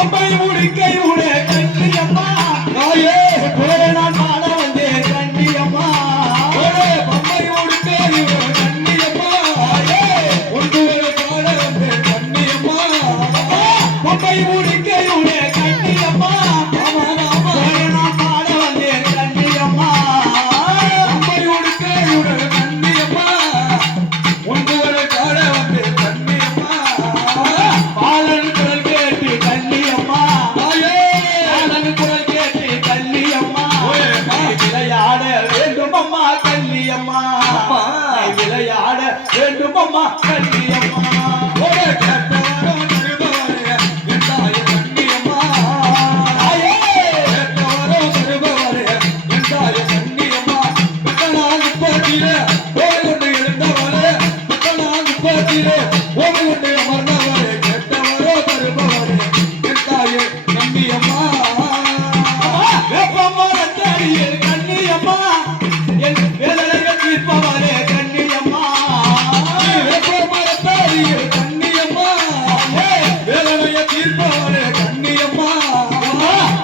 அம்மை முடிக்கையுடைய கண்ணியம்மா தாயே குறைய நான் பாட வந்தேன் கண்ணியம்மா அம்மை முடிக்கையுடைய கண்ணியம்மா ஒன்று பாட வந்தேன் கண்ணியம்மா அம்மை முடிக்கையுடைய கண்ணியம்மா குறைய நான் பாட வந்தேன் கண்ணியம்மா அம்மை முடிக்கையுடைய கண்ணியம்மா ஒன்று பாட வந்தேன் கண்ணியம்மா பாலன் குரல் கேட்டு கண்ணியம்மா பாலன் குரல் கேட்டு கண்ணியம்மா விளையாட வேண்டும் அம்மா கண்ணியம்மா விளையாட வேண்டும் அம்மா கண்ணியம்மா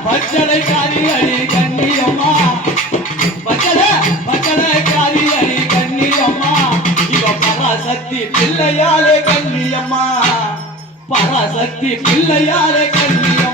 பச்சளை காரிகளி கண்ணியம்மா பச்சளை காரிகளி கண்ணியம்மா இவ பராசக்தி பிள்ளையாலே கண்ணியம்மா பராசக்தி பிள்ளையாலே கண்ணியம்மா